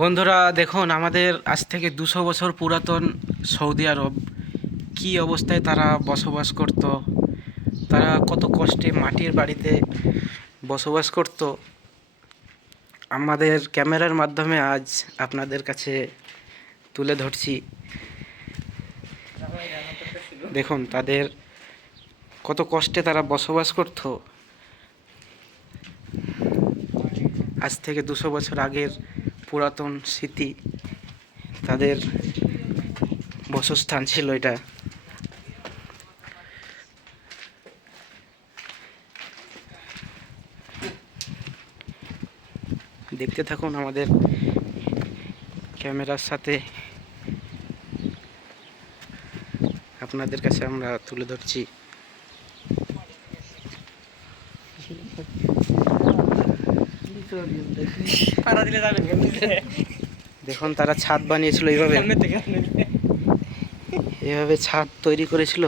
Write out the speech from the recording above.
বন্ধুরা দেখুন, আমাদের আজ থেকে 200 বছর পুরাতন সৌদি আরব কি অবস্থায় তারা বসবাস করত, তারা কত কষ্টে মাটির বাড়িতে বসবাস করত, আমাদের ক্যামেরার মাধ্যমে আজ আপনাদের কাছে তুলে ধরছি। দেখুন তাদের কত কষ্টে তারা বসবাস করত। আজ থেকে 200 বছর আগের পুরাতন স্মৃতি, তাদের বসস্থান ছিল এটা। দেখতে থাকুন আমাদের ক্যামেরার সাথে, আপনাদের কাছে আমরা তুলে ধরছি। দেখুন তারা ছাদ বানিয়েছিল এইভাবে, এভাবে ছাদ তৈরি করেছিল।